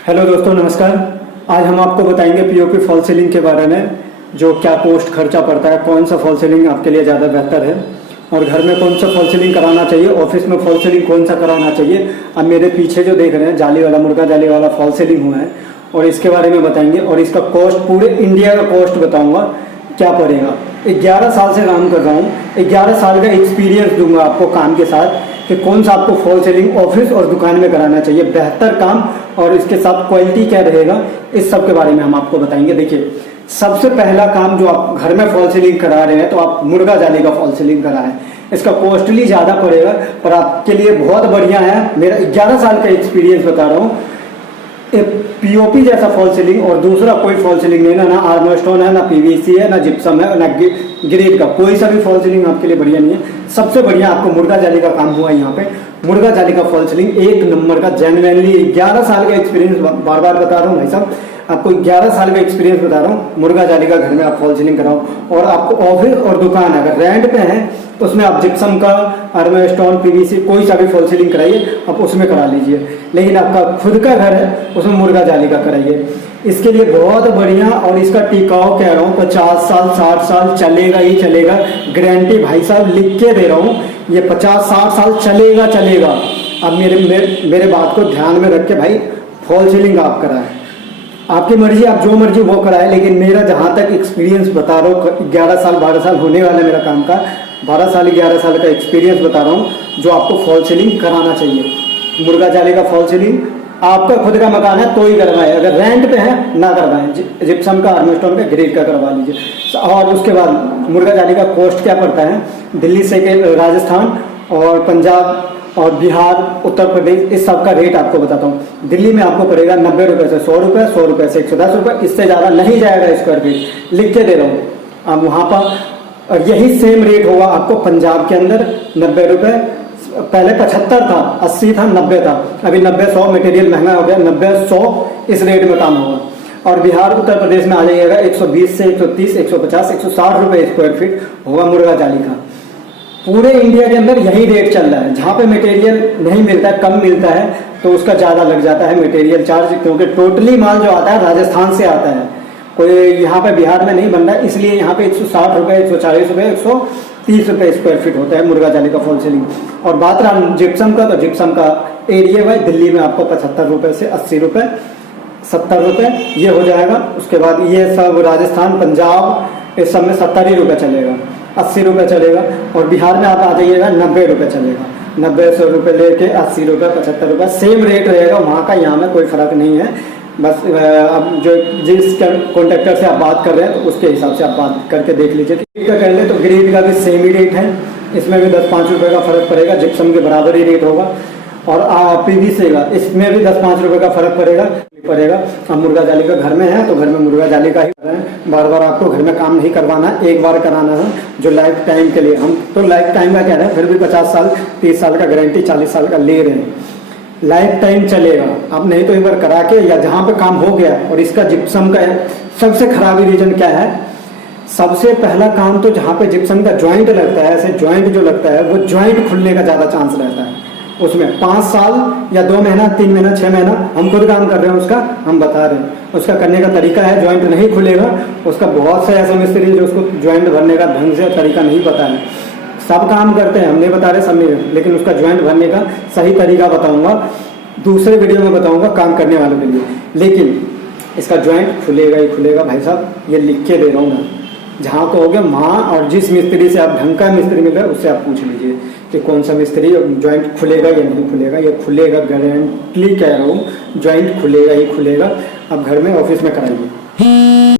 Hello दोस्तों, नमस्कार। आज हम आपको बताएंगे पीओपी फॉल सीलिंग के बारे में, जो क्या कॉस्ट खर्चा पड़ता है, कौन सा फॉल सीलिंग आपके लिए ज़्यादा बेहतर है और घर में कौन सा फॉल सीलिंग कराना चाहिए, ऑफिस में फॉल सीलिंग कौन सा कराना चाहिए। अब मेरे पीछे जो देख रहे हैं जाली वाला, मुर्गा जाली वाला फॉल सीलिंग हुआ है और इसके बारे में बताएंगे और इसका कॉस्ट, पूरे इंडिया का कॉस्ट बताऊँगा क्या पड़ेगा। 11 साल से काम कर रहा हूँ, 11 साल का एक्सपीरियंस दूंगा आपको काम के साथ कि कौन सा आपको फॉल सीलिंग ऑफिस और दुकान में कराना चाहिए, बेहतर काम और इसके साथ क्वालिटी क्या रहेगा, इस सब के बारे में हम आपको बताएंगे। देखिए, सबसे पहला काम जो आप घर में फॉल सीलिंग करा रहे हैं तो आप मुर्गा जाली का फॉल सीलिंग कराएं। इसका कॉस्टली ज़्यादा पड़ेगा पर आपके लिए बहुत बढ़िया है। मेरा 11 साल का एक्सपीरियंस बता रहा हूँ। पीओपी जैसा फॉल सीलिंग और दूसरा कोई फॉल सीलिंग नहीं, ना आर्मस्टोन है, ना पीवीसी है, ना जिप्सम है, ना ग्रेड का कोई सा भी फॉल सीलिंग आपके लिए बढ़िया नहीं है। सबसे बढ़िया आपको मुर्गा जाली का काम हुआ है। यहाँ पे मुर्गा जाली का फॉल सीलिंग एक नंबर का, जेन्युइनली 11 साल का एक्सपीरियंस बार बार बता रहा हूँ भाई साहब, आपको 11 साल का एक्सपीरियंस बता रहा हूँ। मुर्गा जाली का घर में आप फॉल सीलिंग कराओ और आपको ऑफिस और दुकान अगर रेंट पे है तो उसमें आप जिप्सम का, आर्मस्टोन, पीवीसी कोई सा भी फॉल सीलिंग कराइए, आप उसमें करा लीजिए। लेकिन आपका खुद का घर है उसमें मुर्गा जाली का कराइए। इसके लिए बहुत बढ़िया और इसका टिकाऊ कह रहा हूँ 50 साल 60 साल चलेगा ही चलेगा। गारंटी भाई साहब लिख के दे रहा हूँ, ये 50-60 साल चलेगा चलेगा। अब मेरे बात को ध्यान में रख के भाई फॉल सीलिंग आप कराएं, आपकी मर्जी, आप जो मर्जी वो कराए। लेकिन मेरा जहाँ तक एक्सपीरियंस बता रहा हूँ, 11 साल 12 साल होने वाला है मेरा काम का, 12 साल 11 साल का एक्सपीरियंस बता रहा हूँ जो आपको फॉल सीलिंग कराना चाहिए। मुर्गा जाली का फॉल सीलिंग आपका खुद का मकान है तो ही करवाएं, अगर रेंट पे है ना करवाएं। जिप्सम का, आर्मस्टोन का, ग्रेड का करवा लीजिए। और उसके बाद मुर्गा जाली का कॉस्ट क्या पड़ता है, दिल्ली से राजस्थान और पंजाब और बिहार, उत्तर प्रदेश, इस सब का रेट आपको बताता हूँ। दिल्ली में आपको पड़ेगा 90 रुपये से 100 रुपये, 100 रुपये से 110 रुपये, इससे ज़्यादा नहीं जाएगा स्क्वायर फीट, लिख के दे रहा हूँ। अब वहाँ पर और यही सेम रेट होगा आपको पंजाब के अंदर 90 रुपये, पहले 75 था, 80 था, 90 था, अभी 90-100, मटेरियल महंगा हो गया, 90-100 इस रेट में काम होगा। और बिहार, उत्तर प्रदेश में आ जाइएगा 120 से 130, 150, 160 रुपये स्क्वायर फीट होगा मुर्गा जाली का। पूरे इंडिया के अंदर यही रेट चल रहा है। जहाँ पे मटेरियल नहीं मिलता है, कम मिलता है, तो उसका ज़्यादा लग जाता है मटेरियल चार्ज, क्योंकि टोटली माल जो आता है राजस्थान से आता है, कोई यहाँ पे बिहार में नहीं बन रहा है। इसलिए यहाँ पे 160 रुपये, 140 रुपये, 130 रुपये स्क्वायर फीट होता है मुर्गा जाली का फॉल सीलिंग। और बात रहा जिप्सम का, तो जिप्सम का एरिया वाइज दिल्ली में आपको 75 रुपये से 80 रुपये, 70 रुपये ये हो जाएगा। उसके बाद ये सब राजस्थान, पंजाब, इस सब में 70 ही रुपये चलेगा, 80 रुपये चलेगा। और बिहार में आप आ जाइएगा 90 रुपये चलेगा, 90-100 रुपये लेके 80 रुपये, 75 रुपये सेम रेट रहेगा वहाँ का, यहाँ में कोई फ़र्क नहीं है। बस अब जो जिस कॉन्ट्रैक्टर से आप बात कर रहे हैं तो उसके हिसाब से आप बात करके देख लीजिए। ग्रेड का कर ले तो ग्रेड का भी सेम ही रेट है, इसमें भी 10-5 रुपये का फ़र्क पड़ेगा, जिप्सम के बराबर ही रेट होगा। और पीवीसी का, इसमें भी 10-5 रुपये का फ़र्क पड़ेगा। अब मुर्गा जाली का घर में है तो घर में मुर्गा जाली का ही कर रहे हैं। बार बार आपको घर में काम नहीं करवाना है, एक बार कराना है जो लाइफ टाइम के लिए। हम तो लाइफ टाइम का कह रहे हैं, फिर भी 50 साल 30 साल का गारंटी, 40 साल का ले रहे हैं, लाइफ टाइम चलेगा। अब नहीं तो एक बार करा के, या जहाँ पे काम हो गया। और इसका जिप्सम का सबसे खराबी रीजन क्या है, सबसे पहला काम तो जहाँ पे जिप्सम का ज्वाइंट लगता है, ऐसे ज्वाइंट जो लगता है वो ज्वाइंट खुलने का ज़्यादा चांस रहता है। उसमें 5 साल या 2 महीना, 3 महीना, 6 महीना हम खुद काम कर रहे हैं, उसका हम बता रहे हैं। उसका करने का तरीका है, ज्वाइंट नहीं खुलेगा। उसका बहुत से ऐसे मिस्त्री जो उसको ज्वाइंट भरने का ढंग से तरीका नहीं पता है। सब काम करते हैं, हम नहीं बता रहे, सब नहीं, लेकिन उसका ज्वाइंट भरने का सही तरीका बताऊंगा, दूसरे वीडियो में बताऊंगा काम करने वालों के लिए। लेकिन इसका ज्वाइंट खुलेगा ही खुलेगा भाई साहब, ये लिख के दे रहा हूँ मैं। जहाँ कहोगे वहाँ, और जिस मिस्त्री से आप ढंग का मिस्त्री मिल रहा है उससे आप पूछ लीजिए कि कौन सा मिस्त्री ज्वाइंट खुलेगा या नहीं खुलेगा। ये खुलेगा, गारंटी कह रहा हूँ, ज्वाइंट खुलेगा ही खुलेगा। अब घर में, ऑफिस में कराइए।